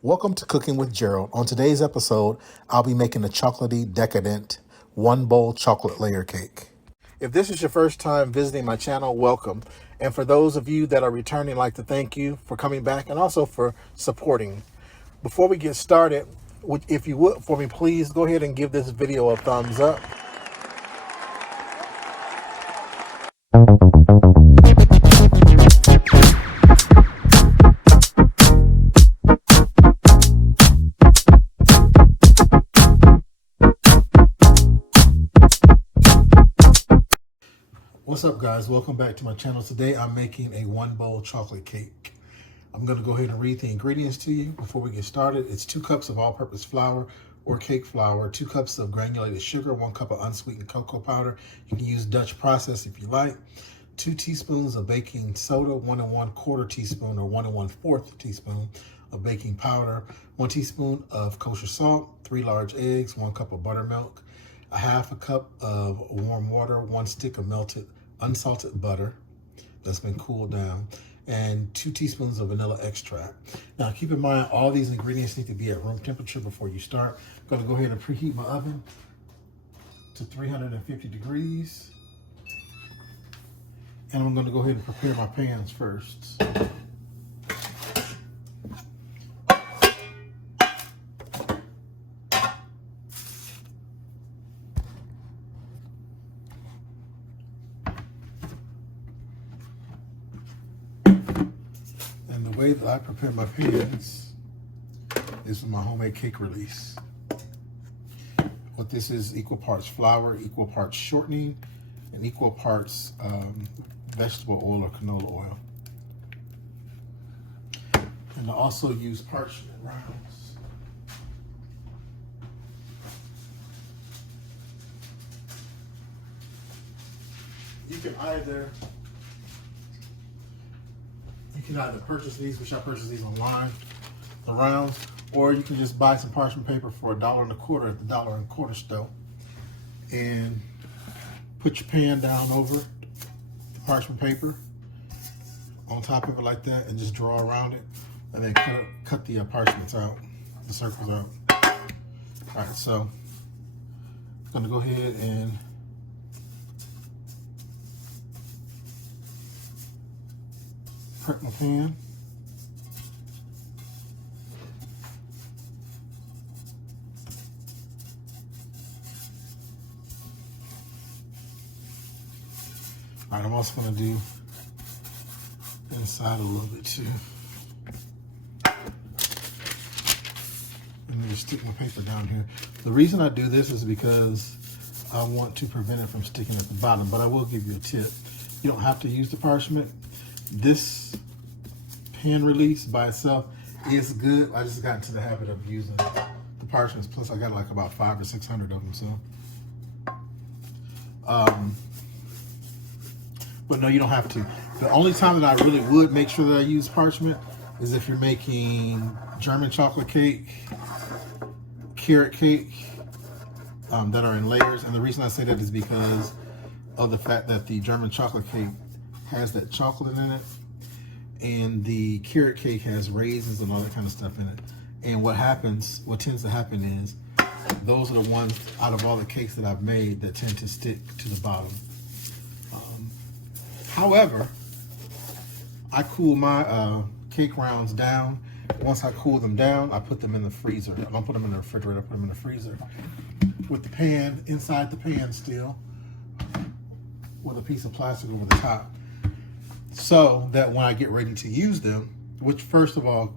Welcome to Cooking with Gerald. On today's episode, I'll be making a chocolatey, decadent, one bowl chocolate layer cake. If this is your first time visiting my channel, welcome. And for those of you that are returning, I'd like to thank you for coming back and also for supporting. Before we get started, if you would for me, please go ahead and give this video a thumbs up. What's up, guys? Welcome back to my channel. Today I'm making a one bowl chocolate cake. I'm going to go ahead and read the ingredients to you before we get started. It's 2 cups of all-purpose flour or cake flour, 2 cups of granulated sugar, 1 cup of unsweetened cocoa powder. You can use Dutch process if you like. 2 teaspoons of baking soda, 1 1/4 teaspoon or 1 1/4 teaspoon of baking powder, 1 teaspoon of kosher salt, 3 large eggs, 1 cup of buttermilk, a half a cup of warm water, 1 stick of melted unsalted butter that's been cooled down, and 2 teaspoons of vanilla extract. Now keep in mind, all these ingredients need to be at room temperature before you start. I'm going to go ahead and preheat my oven to 350 degrees. And I'm going to go ahead and prepare my pans first. The way that I prepare my pans is with my homemade cake release. What this is equal parts flour, equal parts shortening, and equal parts vegetable oil or canola oil. And I also use parchment rounds. You can either purchase these, which I purchased these online, the rounds, or you can just buy some parchment paper for $1.25 at the $1.25 store, and put your pan down over the parchment paper on top of it like that, and just draw around it, and then cut the parchments out, the circles out. All right, so I'm gonna go ahead and prep my pan. All right, I'm also going to do inside a little bit too. And then just stick my paper down here. The reason I do this is because I want to prevent it from sticking at the bottom, but I will give you a tip. You don't have to use the parchment. This pan release by itself is good. I just got into the habit of using the parchments. Plus I got like about 500 or 600 of them, so. But no, you don't have to. The only time that I really would make sure that I use parchment is if you're making German chocolate cake, carrot cake, that are in layers. And the reason I say that is because of the fact that the German chocolate cake has that chocolate in it, and the carrot cake has raisins and all that kind of stuff in it. And what tends to happen is those are the ones out of all the cakes that I've made that tend to stick to the bottom. However, I cool my cake rounds down. Once I cool them down, I put them in the freezer. I don't put them in the refrigerator, I put them in the freezer with the pan inside the pan still, with a piece of plastic over the top, so that when I get ready to use them, which first of all,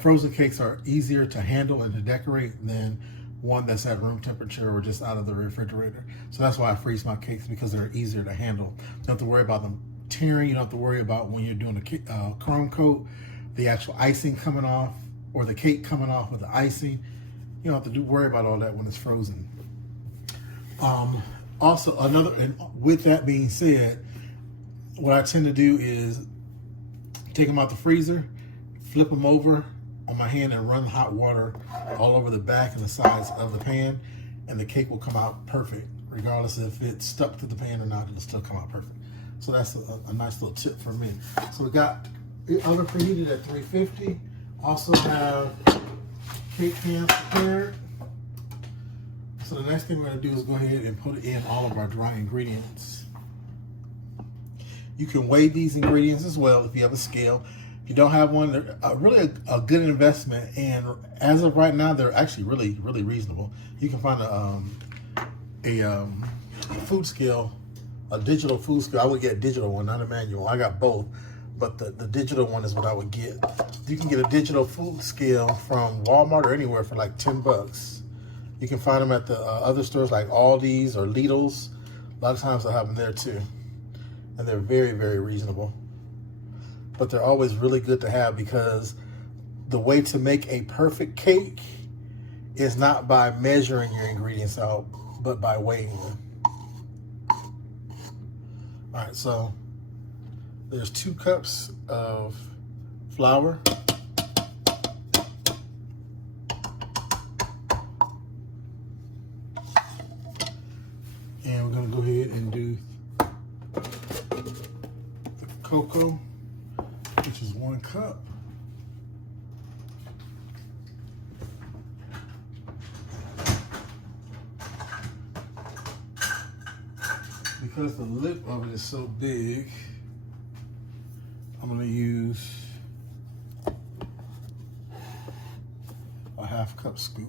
frozen cakes are easier to handle and to decorate than one that's at room temperature or just out of the refrigerator. So that's why I freeze my cakes, because they're easier to handle. You don't have to worry about them tearing. You don't have to worry about, when you're doing a chrome coat, the actual icing coming off, or the cake coming off with the icing. You don't have to worry about all that when it's frozen. Also, and with that being said, what I tend to do is take them out the freezer, flip them over on my hand, and run hot water all over the back and the sides of the pan, and the cake will come out perfect. Regardless if it's stuck to the pan or not, it'll still come out perfect. So that's a nice little tip for me. So we got the oven preheated at 350. Also have cake pans prepared. So the next thing we're going to do is go ahead and put in all of our dry ingredients. You can weigh these ingredients as well if you have a scale. If you don't have one, they're really a good investment. And as of right now, they're actually really, really reasonable. You can find a food scale, a digital food scale. I would get a digital one, not a manual. I got both, but the digital one is what I would get. You can get a digital food scale from Walmart or anywhere for like 10 bucks. You can find them at the other stores like Aldi's or Lidl's. A lot of times I have them there too. And they're very, very reasonable. But they're always really good to have because the way to make a perfect cake is not by measuring your ingredients out, but by weighing them. All right, so there's 2 cups of flour. And we're gonna go ahead and do the cocoa, which is 1 cup. Because the lip of it is so big, I'm gonna use a 1/2 cup scoop.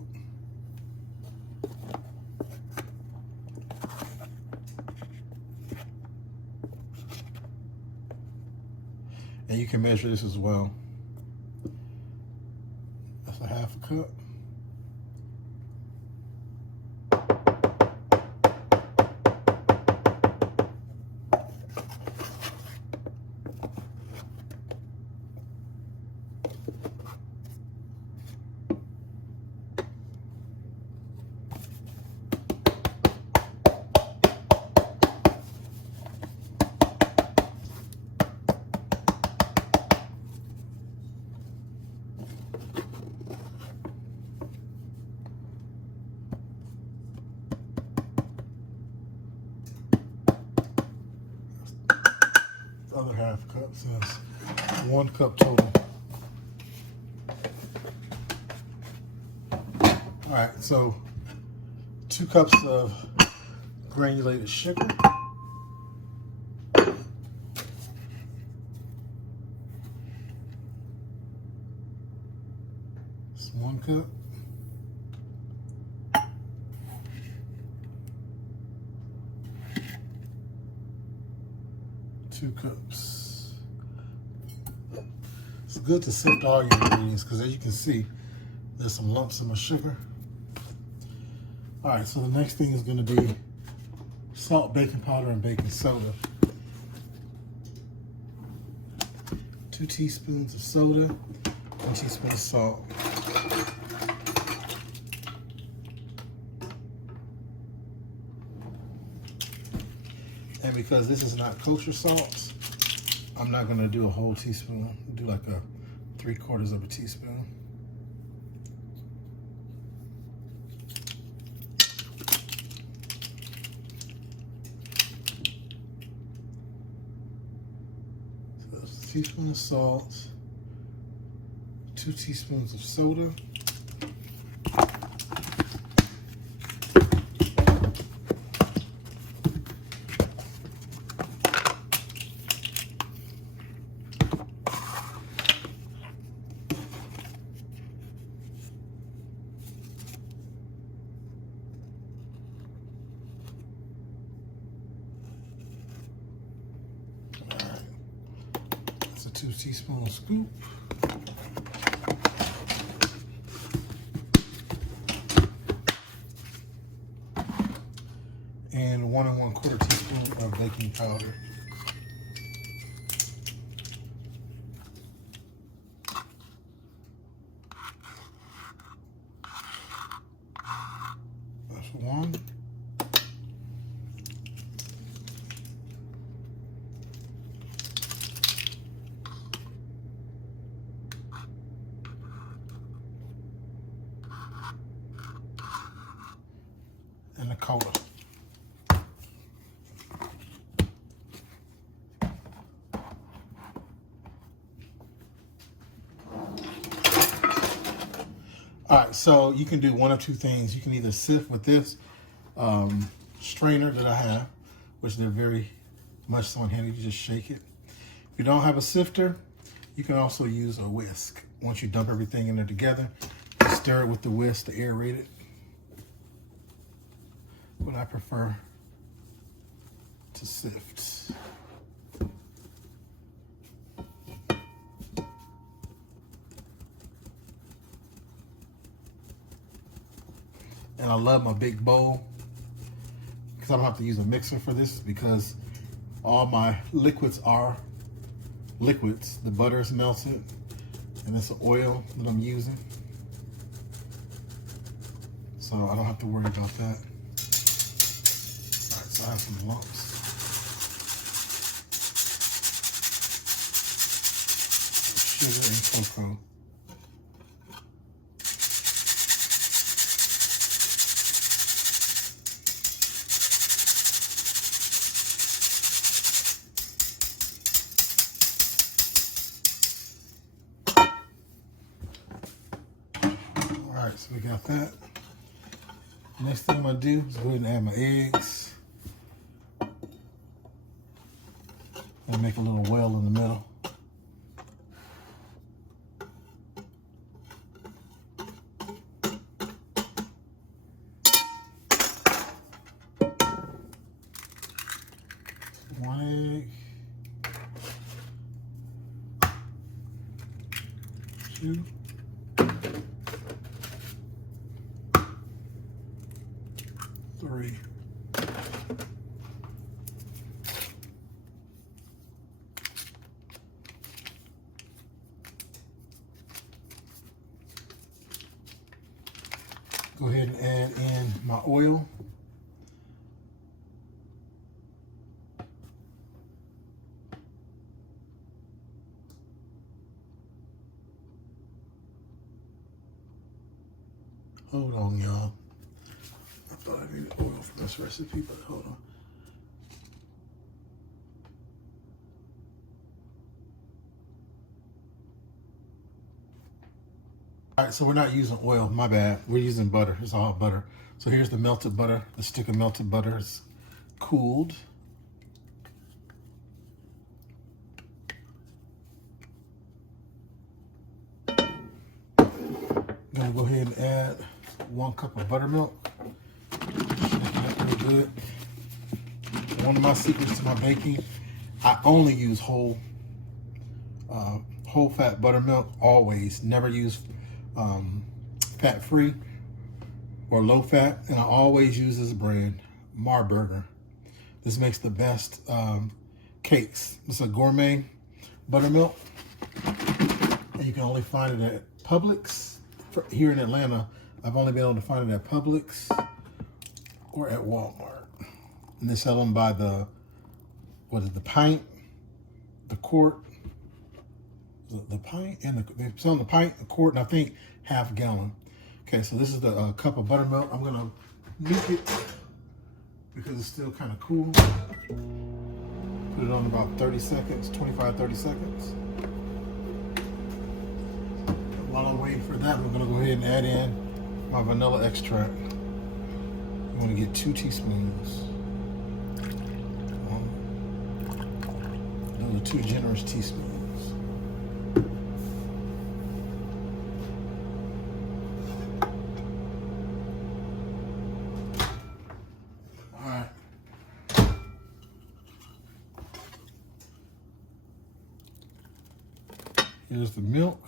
And you can measure this as well. That's a 1/2 cup. Other 1/2 cup, so that's 1 cup total. All right, so 2 cups of granulated sugar. It's 1 cup. 2 cups. It's good to sift all your ingredients because as you can see, there's some lumps in my sugar. All right, so the next thing is going to be salt, baking powder, and baking soda. 2 teaspoons of soda, 1 teaspoon of salt. And because this is not kosher salt, I'm not going to do a whole teaspoon. I'll do like a 3/4 of a teaspoon. So that's a teaspoon of salt, 2 teaspoons of soda. That's a 2 teaspoon scoop. And 1 1/4 teaspoon of baking powder. That's 1. And a cola. All right, so you can do one of two things. You can either sift with this strainer that I have, which they're very much so handy. You just shake it. If you don't have a sifter, you can also use a whisk. Once you dump everything in there together, you stir it with the whisk to aerate it. But I prefer to sift. And I love my big bowl because I don't have to use a mixer for this because all my liquids are liquids. The butter is melted and it's the oil that I'm using. So I don't have to worry about that. All right, so I have some lumps. Sugar and cocoa. All right, so we got that. Next thing I'm gonna do is go ahead and add my eggs. And make a little well in the middle. One egg. Two. Three. Go ahead and add in my oil. Hold on, y'all. I thought I needed oil for this recipe, but hold on. All right, so we're not using oil, my bad. We're using butter, it's all butter. So here's the melted butter. The stick of melted butter is cooled. Gonna go ahead and add 1 cup of buttermilk. Shake it up real good. One of my secrets to my baking, I only use whole fat buttermilk, always. Never use fat-free or low fat, and I always use this brand, Marburger. This makes the best cakes. It's a gourmet buttermilk, and you can only find it at Publix. Here in Atlanta, I've only been able to find it at Publix or at Walmart. And they sell them by the, the pint, the quart, the pint, and they sell them the pint, the quart, and I think half gallon. Okay, so this is the cup of buttermilk. I'm gonna nuke it because it's still kind of cool. Put it on about 30 seconds, 25, 30 seconds. While I'm waiting for that, we're gonna go ahead and add in my vanilla extract. I'm gonna get 2 teaspoons. Those are 2 generous teaspoons. All right. Here's the milk.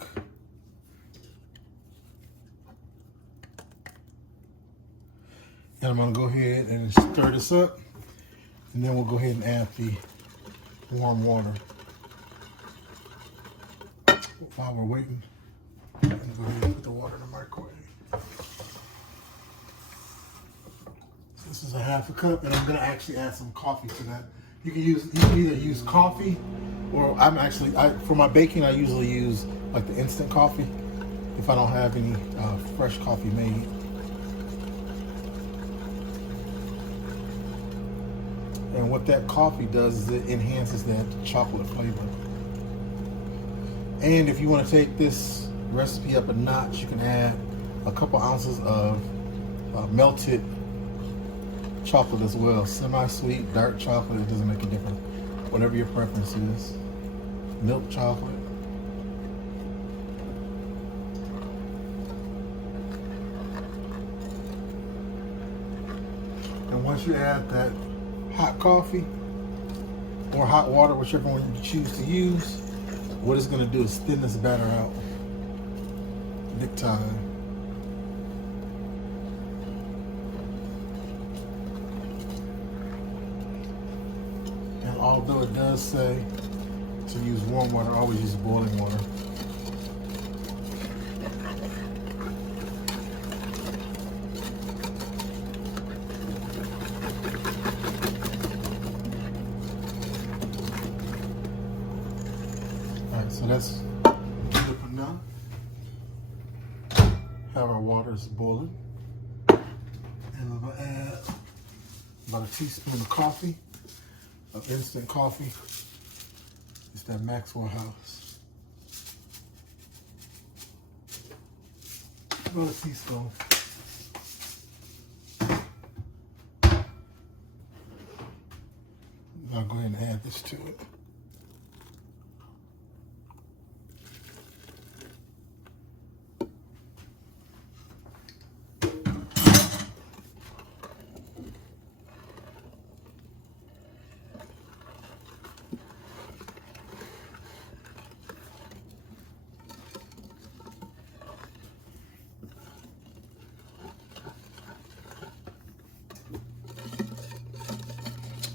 And I'm gonna go ahead and stir this up, and then we'll go ahead and add the warm water. While we're waiting, I'm gonna go ahead and put the water in the microwave. So this is a 1/2 cup, and I'm gonna actually add some coffee to that. You can either use coffee, or for my baking, I usually use like the instant coffee if I don't have any fresh coffee made. And what that coffee does is it enhances that chocolate flavor. And if you want to take this recipe up a notch, you can add a couple ounces of melted chocolate as well. Semi-sweet, dark chocolate, it doesn't make a difference. Whatever your preference is. Milk chocolate. And once you add that hot coffee or hot water, whichever one you choose to use, what it's going to do is thin this batter out big time. And although it does say to use warm water, always use boiling water. Alright, so that's good for now. Have our water is boiling. And I'm going to add about a teaspoon of coffee, of instant coffee. It's that Maxwell House. About a teaspoon. I'll go ahead and add this to it.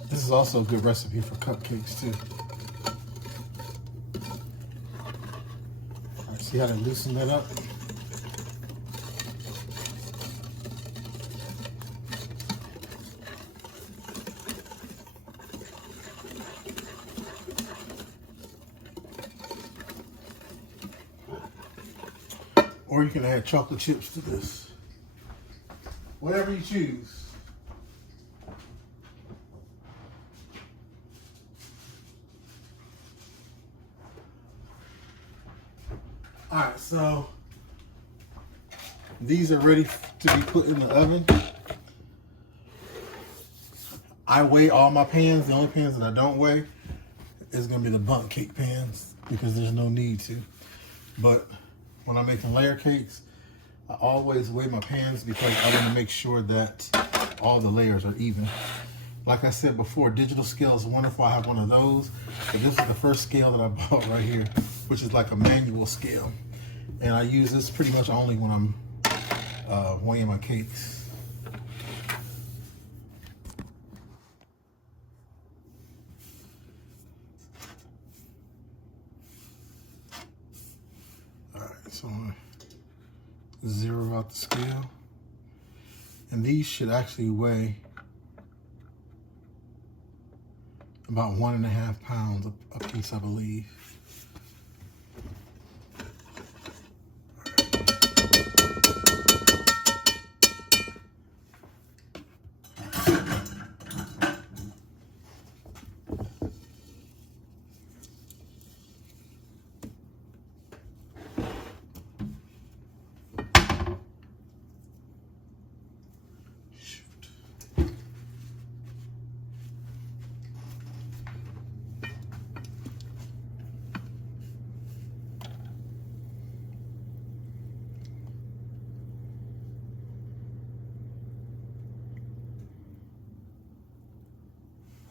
This is also a good recipe for cupcakes too. All right, see how to loosen that up? Or you can add chocolate chips to this. Whatever you choose. All right, so these are ready to be put in the oven. I weigh all my pans. The only pans that I don't weigh is gonna be the bundt cake pans because there's no need to. But when I'm making layer cakes, I always weigh my pans because I want to make sure that all the layers are even. Like I said before, digital scale is wonderful. I have one of those. But this is the first scale that I bought right here, which is like a manual scale. And I use this pretty much only when I'm weighing my cakes. All right, so I'm gonna zero out the scale. And these should actually weigh about 1.5 pounds a piece, I believe.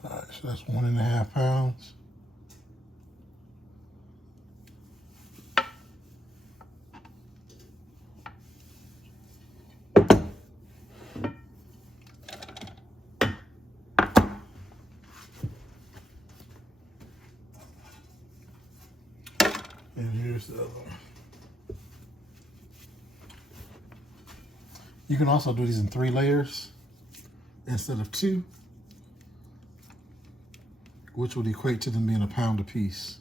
All right, so that's 1.5 pounds. And here's the other one. You can also do these in 3 layers instead of 2, which would equate to them being a pound a piece.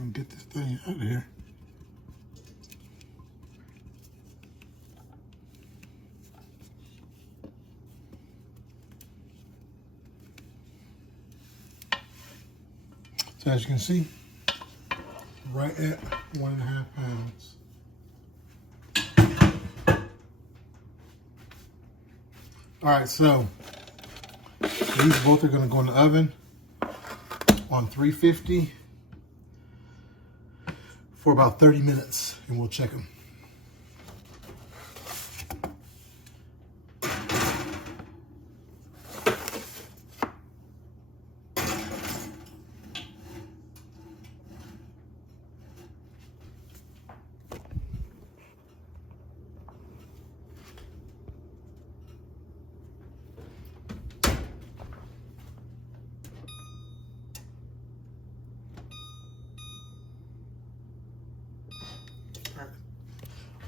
can get this thing out of here. So as you can see, right at 1.5 pounds. All right, so these both are gonna go in the oven on 350 for about 30 minutes, and we'll check them.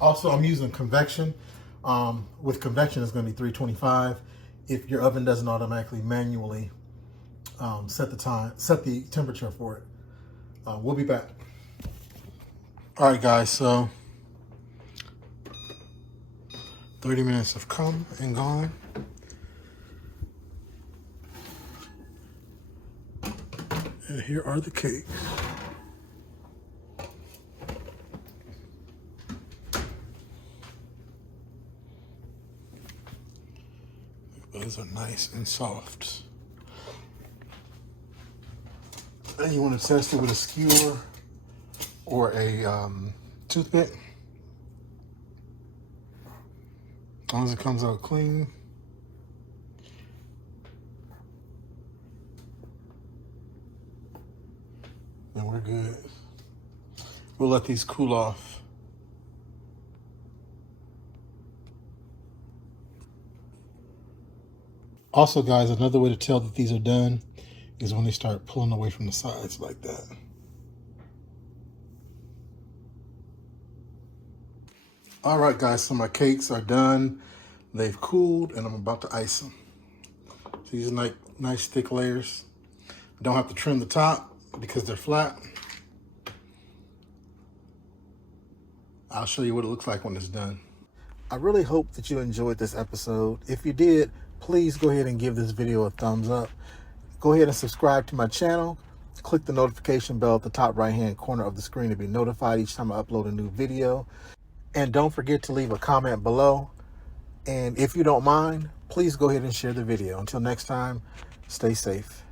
Also, I'm using convection. With convection, it's going to be 325. If your oven doesn't automatically manually set the temperature for it. We'll be back. All right, guys. So 30 minutes have come and gone. And here are the cakes. Those are nice and soft. And you want to test it with a skewer or a toothpick. As long as it comes out clean. Then we're good. We'll let these cool off. Also, guys, another way to tell that these are done is when they start pulling away from the sides like that. All right, guys, so my cakes are done. They've cooled, and I'm about to ice them. So these are nice thick layers. Don't have to trim the top because they're flat. I'll show you what it looks like when it's done. I really hope that you enjoyed this episode. If you did, please go ahead and give this video a thumbs up. Go ahead and subscribe to my channel. Click the notification bell at the top right-hand corner of the screen to be notified each time I upload a new video. And don't forget to leave a comment below. And if you don't mind, please go ahead and share the video. Until next time, stay safe.